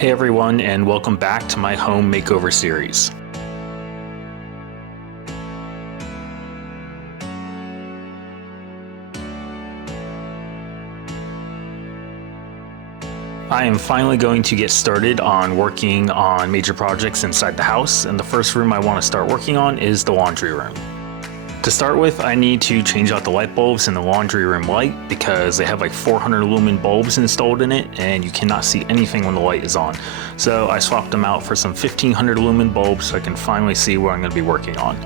Hey everyone, and welcome back to my home makeover series. I am finally going to get started on working on major projects inside the house, and the first room I want to start working on is the laundry room. To start with, I need to change out the light bulbs in the laundry room light because they have like 400 lumen bulbs installed in it and you cannot see anything when the light is on. So I swapped them out for some 1500 lumen bulbs so I can finally see what I'm going to be working on.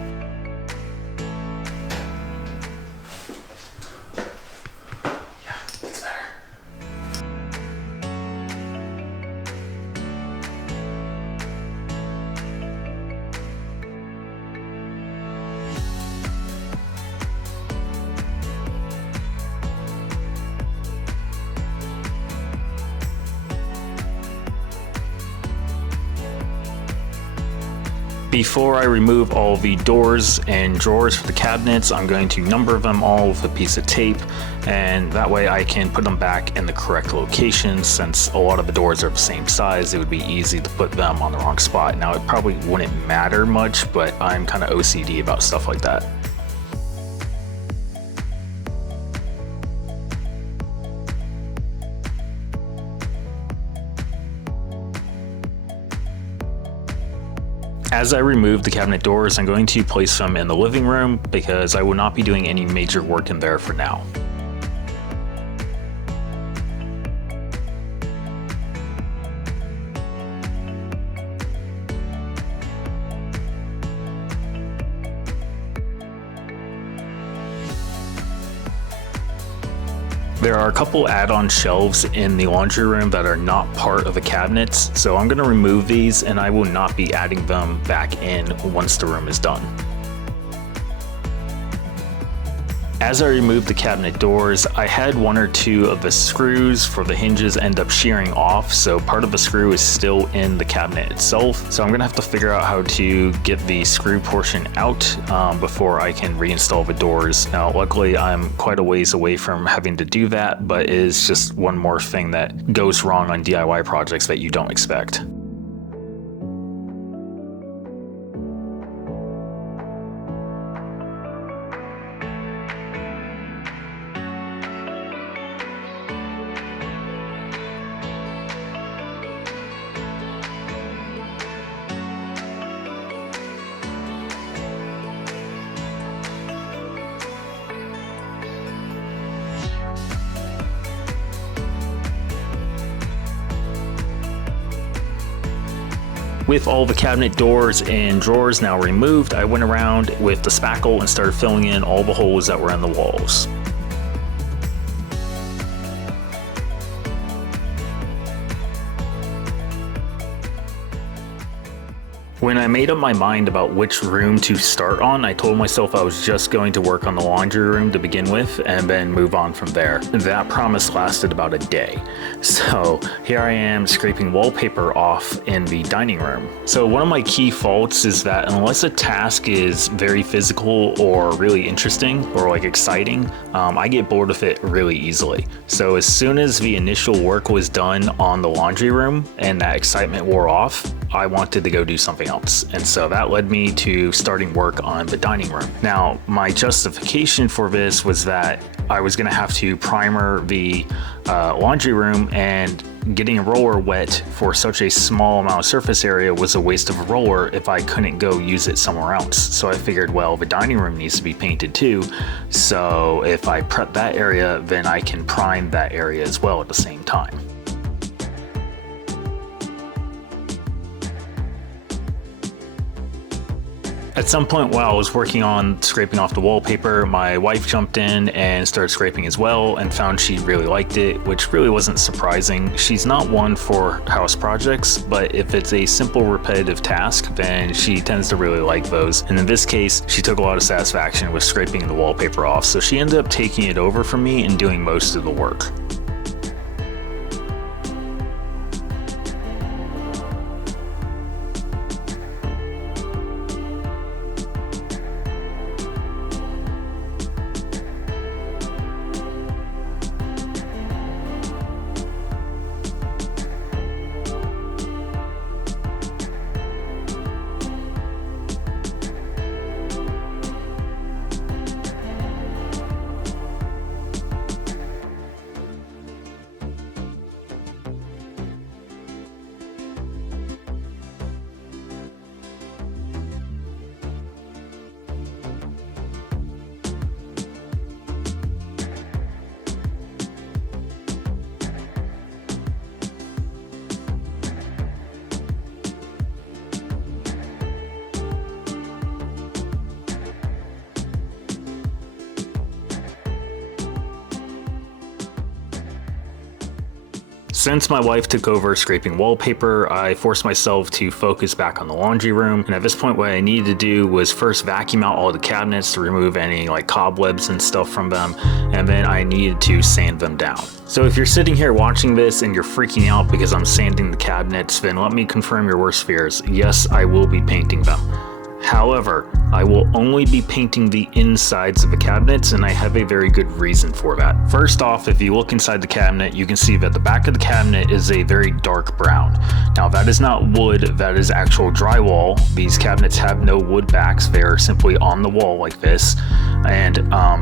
Before I remove all the doors and drawers for the cabinets, I'm going to number them all with a piece of tape, and that way I can put them back in the correct location. Since a lot of the doors are the same size, it would be easy to put them on the wrong spot. Now, it probably wouldn't matter much, but I'm kind of OCD about stuff like that. As I remove the cabinet doors, I'm going to place them in the living room because I will not be doing any major work in there for now. There are a couple add-on shelves in the laundry room that are not part of the cabinets, so I'm going to remove these and I will not be adding them back in once the room is done. As I removed the cabinet doors, I had one or two of the screws for the hinges end up shearing off, so part of the screw is still in the cabinet itself. So I'm gonna have to figure out how to get the screw portion out before I can reinstall the doors. Now, luckily I'm quite a ways away from having to do that, but it is just one more thing that goes wrong on DIY projects that you don't expect. With all the cabinet doors and drawers now removed, I went around with the spackle and started filling in all the holes that were in the walls. When I made up my mind about which room to start on, I told myself I was just going to work on the laundry room to begin with and then move on from there. That promise lasted about a day. So here I am scraping wallpaper off in the dining room. So one of my key faults is that unless a task is very physical or really interesting or like exciting, I get bored with it really easily. So as soon as the initial work was done on the laundry room and that excitement wore off, I wanted to go do something else. And so that led me to starting work on the dining room. Now, my justification for this was that I was gonna have to primer the laundry room, and getting a roller wet for such a small amount of surface area was a waste of a roller if I couldn't go use it somewhere else. So I figured, well, the dining room needs to be painted too. So if I prep that area, then I can prime that area as well at the same time. At some point while I was working on scraping off the wallpaper, my wife jumped in and started scraping as well and found she really liked it, which really wasn't surprising. She's not one for house projects, but if it's a simple repetitive task, then she tends to really like those. And in this case, she took a lot of satisfaction with scraping the wallpaper off, so she ended up taking it over from me and doing most of the work. Since my wife took over scraping wallpaper, I forced myself to focus back on the laundry room, and at this point what I needed to do was first vacuum out all the cabinets to remove any like cobwebs and stuff from them, and then I needed to sand them down. So if you're sitting here watching this and you're freaking out because I'm sanding the cabinets, then let me confirm your worst fears. Yes, I will be painting them. However, I will only be painting the insides of the cabinets, and I have a very good reason for that. First off, if you look inside the cabinet, you can see that the back of the cabinet is a very dark brown. Now that is not wood, that is actual drywall. These cabinets have no wood backs, they are simply on the wall like this, and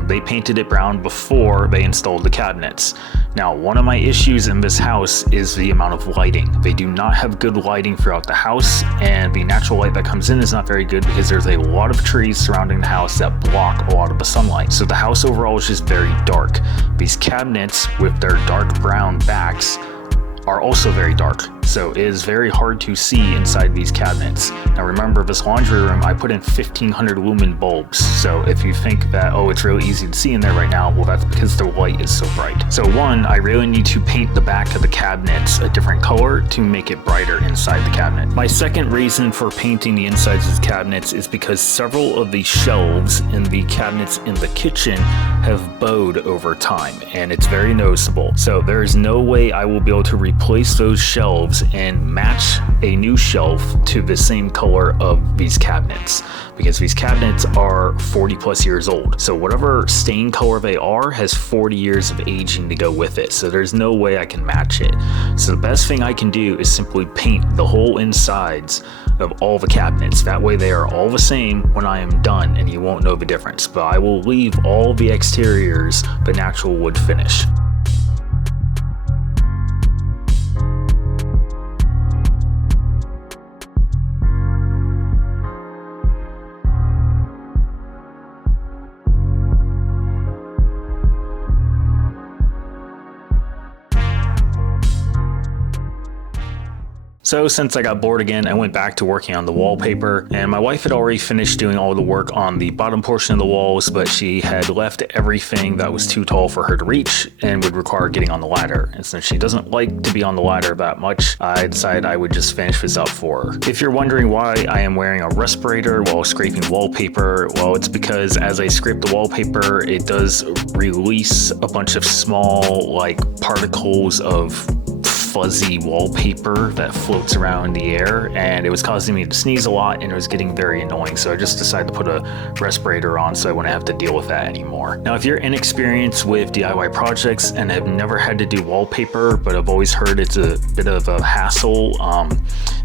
they painted it brown before they installed the cabinets. Now, one of my issues in this house is the amount of lighting. They do not have good lighting throughout the house, and the natural light that comes in is not very good because there's a lot of trees surrounding the house that block a lot of the sunlight. So the house overall is just very dark. These cabinets with their dark brown backs are also very dark, so it is very hard to see inside these cabinets. Now remember, this laundry room, I put in 1500 lumen bulbs, so if you think that, oh, it's really easy to see in there right now, well, that's because the light is so bright. So one, I really need to paint the back of the cabinets a different color to make it brighter inside the cabinet. My second reason for painting the insides of the cabinets is because several of the shelves in the cabinets in the kitchen have bowed over time, and it's very noticeable. So there is no way I will be able to replace those shelves and match a new shelf to the same color of these cabinets, because these cabinets are 40 plus years old. So whatever stain color they are has 40 years of aging to go with it. So there's no way I can match it. So the best thing I can do is simply paint the whole insides of all the cabinets. That way they are all the same when I am done and you won't know the difference. But I will leave all the exteriors the natural wood finish. So since I got bored again, I went back to working on the wallpaper, and my wife had already finished doing all the work on the bottom portion of the walls, but she had left everything that was too tall for her to reach and would require getting on the ladder. And since she doesn't like to be on the ladder that much, I decided I would just finish this up for her. If you're wondering why I am wearing a respirator while scraping wallpaper, well, it's because as I scrape the wallpaper, it does release a bunch of small particles of fuzzy wallpaper that floats around in the air, and it was causing me to sneeze a lot and it was getting very annoying. So I just decided to put a respirator on so I wouldn't have to deal with that anymore. Now, if you're inexperienced with DIY projects and have never had to do wallpaper, but I've always heard it's a bit of a hassle,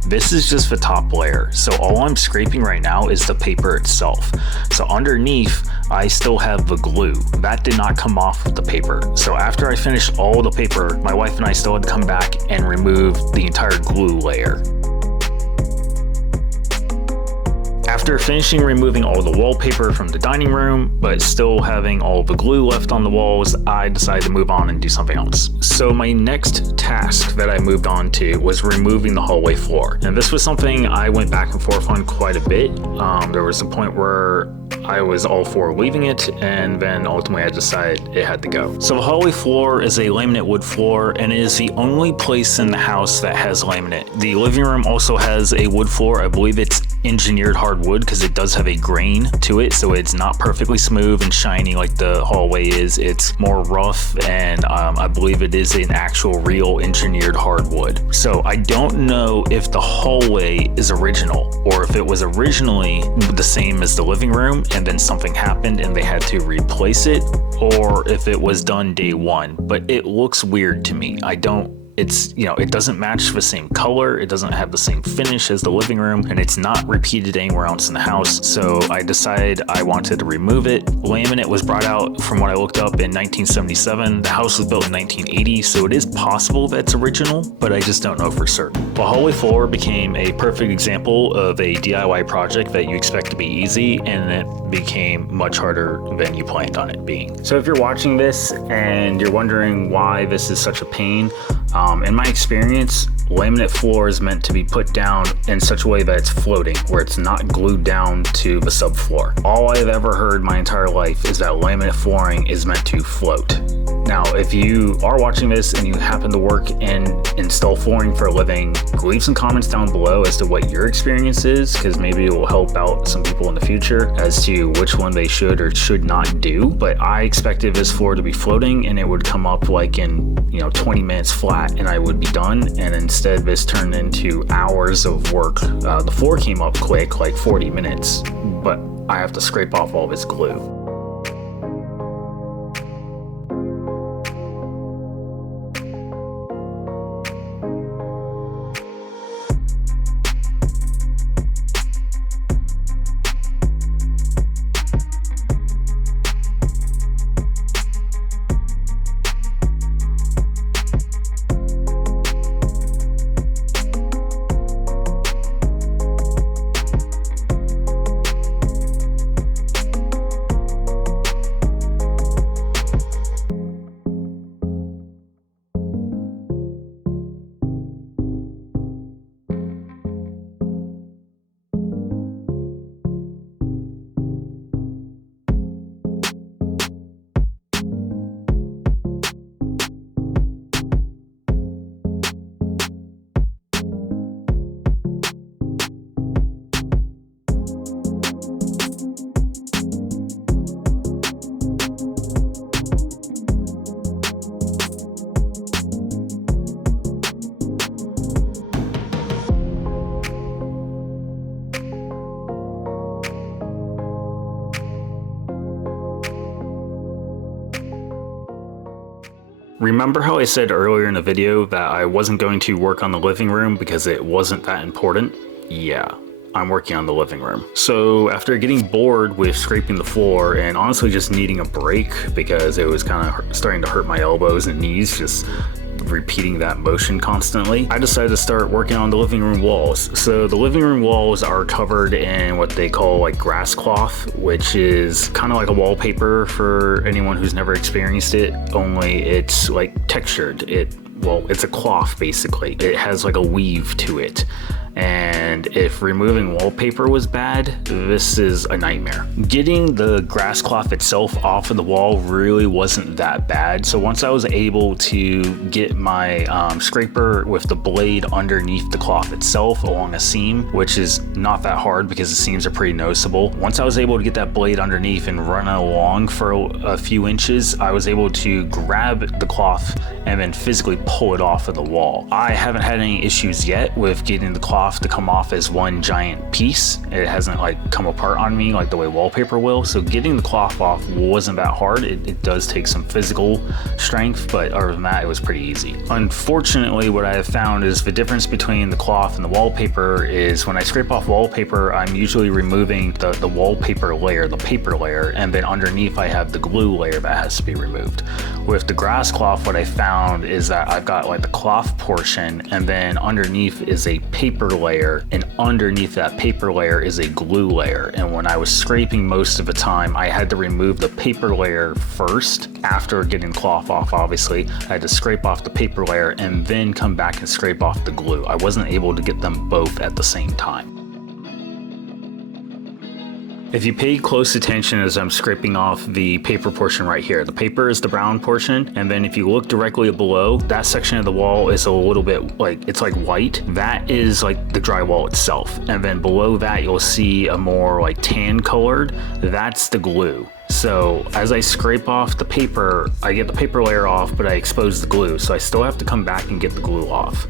this is just the top layer. So all I'm scraping right now is the paper itself. So underneath, I still have the glue. That did not come off with the paper. So after I finished all the paper, my wife and I still had to come back and remove the entire glue layer. After finishing removing all the wallpaper from the dining room, but still having all the glue left on the walls, I decided to move on and do something else. So my next task that I moved on to was removing the hallway floor. And this was something I went back and forth on quite a bit. There was a point where I was all for leaving it, and then ultimately I decided it had to go. So the hallway floor is a laminate wood floor, and it is the only place in the house that has laminate. The living room also has a wood floor. I believe it's engineered hardwood because it does have a grain to it, so it's not perfectly smooth and shiny like the hallway is. It's more rough, and I believe it is an actual real engineered hardwood. So I don't know if the hallway is original or if it was originally the same as the living room and then something happened and they had to replace it, or if it was done day one. But it looks weird to me. It doesn't match the same color, it doesn't have the same finish as the living room, and it's not repeated anywhere else in the house. So I decided I wanted to remove it. Laminate was brought out, from what I looked up, in 1977. The house was built in 1980, so it is possible that's original, but I just don't know for certain. The hallway floor became a perfect example of a DIY project that you expect to be easy, and it became much harder than you planned on it being. So if you're watching this and you're wondering why this is such a pain, in my experience, laminate floor is meant to be put down in such a way that it's floating, where it's not glued down to the subfloor. All I've ever heard my entire life is that laminate flooring is meant to float. Now, if you are watching this and you happen to work and install flooring for a living, leave some comments down below as to what your experience is, because maybe it will help out some people in the future as to which one they should or should not do. But I expected this floor to be floating and it would come up like in 20 minutes flat and I would be done, and instead this turned into hours of work. The floor came up quick, like 40 minutes, but I have to scrape off all this glue. Remember how I said earlier in the video that I wasn't going to work on the living room because it wasn't that important? Yeah, I'm working on the living room. So after getting bored with scraping the floor and honestly just needing a break because it was kind of starting to hurt my elbows and knees just repeating that motion constantly, I decided to start working on the living room walls. So the living room walls are covered in what they call like grass cloth, which is kind of like a wallpaper for anyone who's never experienced it, only it's like textured. It's a cloth basically. It has like a weave to it. And if removing wallpaper was bad, this is a nightmare. Getting the grass cloth itself off of the wall really wasn't that bad. So once I was able to get my scraper with the blade underneath the cloth itself along a seam, which is not that hard because the seams are pretty noticeable. Once I was able to get that blade underneath and run it along for a few inches, I was able to grab the cloth and then physically pull it off of the wall. I haven't had any issues yet with getting the cloth to come off as one giant piece. It hasn't like come apart on me like the way wallpaper will. So getting the cloth off wasn't that hard. It does take some physical strength, but other than that, it was pretty easy. Unfortunately, what I have found is the difference between the cloth and the wallpaper is when I scrape off wallpaper, I'm usually removing the wallpaper layer, the paper layer, and then underneath I have the glue layer that has to be removed. With the grass cloth, what I found is that I've got like the cloth portion and then underneath is a paper layer, and underneath that paper layer is a glue layer. And when I was scraping most of the time, I had to remove the paper layer first after getting cloth off. Obviously, I had to scrape off the paper layer and then come back and scrape off the glue. I wasn't able to get them both at the same time. If you pay close attention as I'm scraping off the paper portion right here, the paper is the brown portion, and then if you look directly below, that section of the wall is a little bit like, it's like white. That is like the drywall itself. And then below that, you'll see a more like tan colored, that's the glue. So as I scrape off the paper, I get the paper layer off, but I expose the glue. So I still have to come back and get the glue off.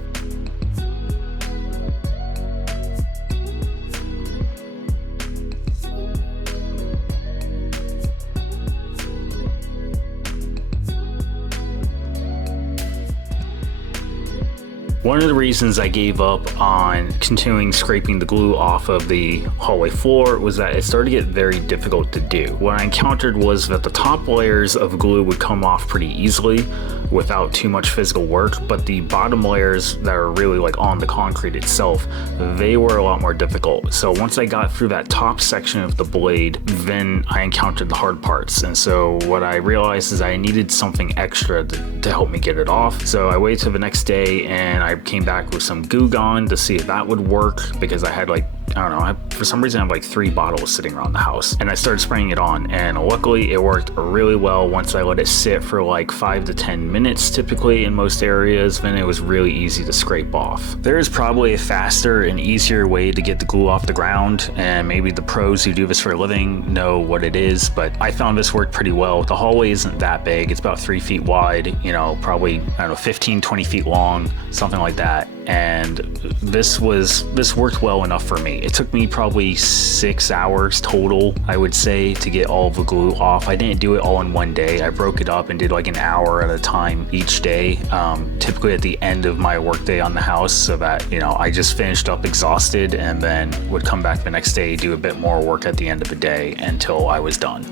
One of the reasons I gave up on continuing scraping the glue off of the hallway floor was that it started to get very difficult to do. What I encountered was that the top layers of glue would come off pretty easily without too much physical work, but the bottom layers that are really like on the concrete itself, they were a lot more difficult. So once I got through that top section of the blade, then I encountered the hard parts. And so what I realized is I needed something extra to help me get it off. So I waited till the next day and I came back with some Goo Gone to see if that would work, because I had like I don't know, for some reason I have like 3 bottles sitting around the house, and I started spraying it on, and luckily it worked really well once I let it sit for like 5 to 10 minutes typically in most areas. Then it was really easy to scrape off. There is probably a faster and easier way to get the glue off the ground, and maybe the pros who do this for a living know what it is, but I found this worked pretty well. The hallway isn't that big. It's about 3 feet wide, you know, probably, I don't know, 15, 20 feet long, something like that. And this worked well enough for me. It took me probably 6 hours total, I would say, to get all the glue off. I didn't do it all in one day. I broke it up and did like an hour at a time each day, typically at the end of my workday on the house, so that, you know, I just finished up exhausted and then would come back the next day, do a bit more work at the end of the day until I was done.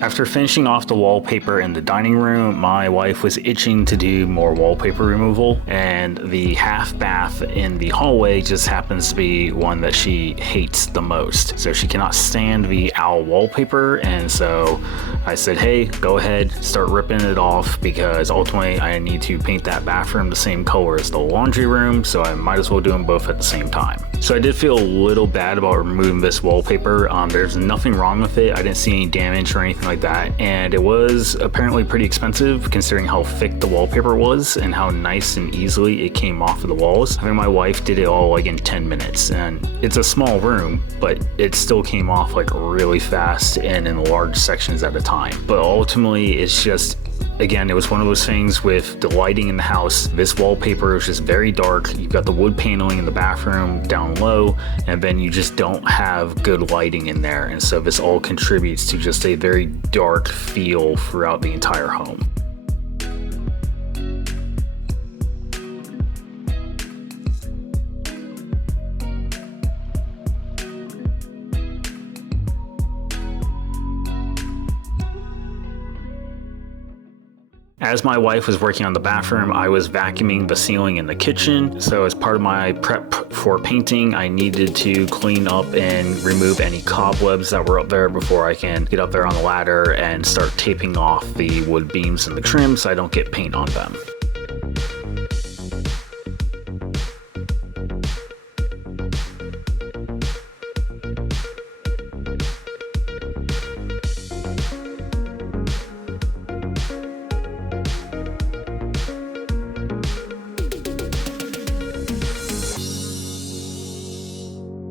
After finishing off the wallpaper in the dining room, my wife was itching to do more wallpaper removal, and the half bath in the hallway just happens to be one that she hates the most. So she cannot stand the owl wallpaper, and so I said, hey, go ahead, start ripping it off, because ultimately I need to paint that bathroom the same color as the laundry room, so I might as well do them both at the same time. So I did feel a little bad about removing this wallpaper. There's nothing wrong with it. I didn't see any damage or anything like that, and it was apparently pretty expensive considering how thick the wallpaper was and how nice and easily it came off of the walls. I think my wife did it all like in 10 minutes, and it's a small room, but it still came off like really fast and in large sections at a time. But ultimately it's just, again, it was one of those things with the lighting in the house. This wallpaper is just very dark. You've got the wood paneling in the bathroom down low, and then you just don't have good lighting in there. And so this all contributes to just a very dark feel throughout the entire home. As my wife was working on the bathroom, I was vacuuming the ceiling in the kitchen. So as part of my prep for painting, I needed to clean up and remove any cobwebs that were up there before I can get up there on the ladder and start taping off the wood beams and the trim so I don't get paint on them.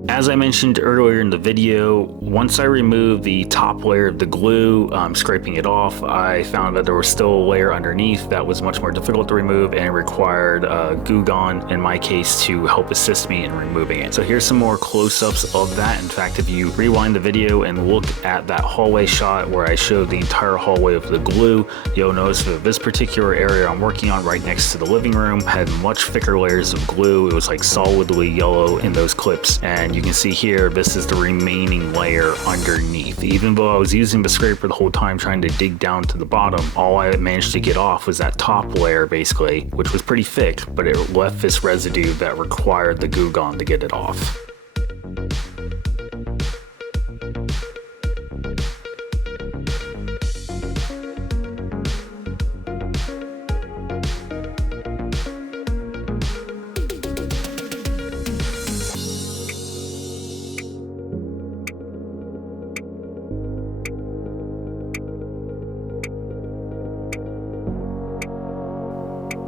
As I mentioned earlier in the video, once I removed the top layer of the glue, scraping it off, I found that there was still a layer underneath that was much more difficult to remove and required a glue gun, in my case, to help assist me in removing it. So here's some more close-ups of that. In fact, if you rewind the video and look at that hallway shot where I showed the entire hallway of the glue, you'll notice that this particular area I'm working on right next to the living room had much thicker layers of glue. It was like solidly yellow in those clips, and you can see here, this is the remaining layer underneath. Even though I was using the scraper the whole time trying to dig down to the bottom, all I managed to get off was that top layer basically, which was pretty thick, but it left this residue that required the glue gun to get it off.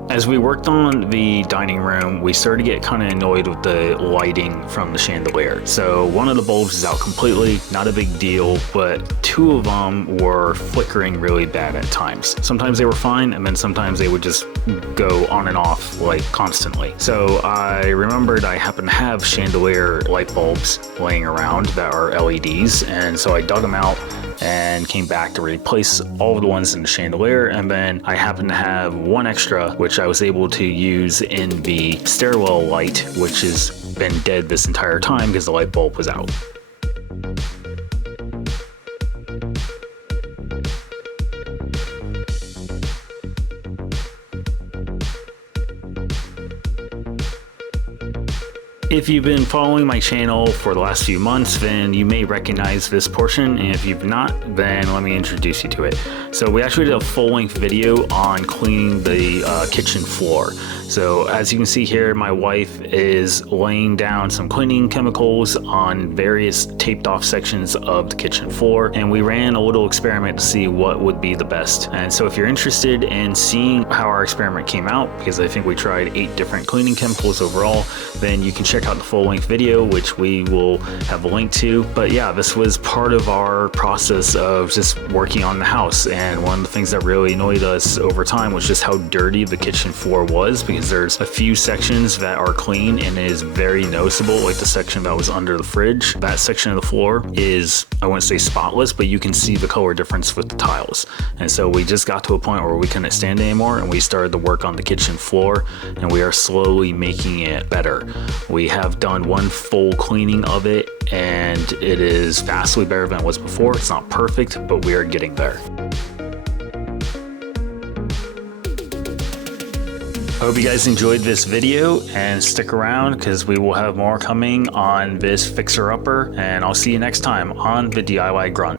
As we worked on the dining room, we started to get kind of annoyed with the lighting from the chandelier. So one of the bulbs is out completely, not a big deal, but 2 of them were flickering really bad at times. Sometimes they were fine, and then sometimes they would just go on and off like constantly. So I remembered I happen to have chandelier light bulbs laying around that are LEDs, and so I dug them out and came back to replace all of the ones in the chandelier. And then I happened to have one extra, which I was able to use in the stairwell light, which has been dead this entire time because the light bulb was out. If you've been following my channel for the last few months, then you may recognize this portion, and if you've not, then let me introduce you to it. So we actually did a full-length video on cleaning the kitchen floor. So as you can see here, my wife is laying down some cleaning chemicals on various taped off sections of the kitchen floor, and we ran a little experiment to see what would be the best. And so if you're interested in seeing how our experiment came out, because I think we tried 8 different cleaning chemicals overall, then you can check out the full-length video, which we will have a link to. But yeah, this was part of our process of just working on the house, and one of the things that really annoyed us over time was just how dirty the kitchen floor was, because there's a few sections that are clean and it is very noticeable, like the section that was under the fridge. That section of the floor is, I wouldn't say spotless, but you can see the color difference with the tiles. And so we just got to a point where we couldn't stand anymore, and we started to work on the kitchen floor, and we are slowly making it better. We have done one full cleaning of it, and it is vastly better than it was before. It's not perfect, but we are getting there. Hope you guys enjoyed this video, and stick around because we will have more coming on this fixer-upper, and I'll see you next time on the DIY Grunt.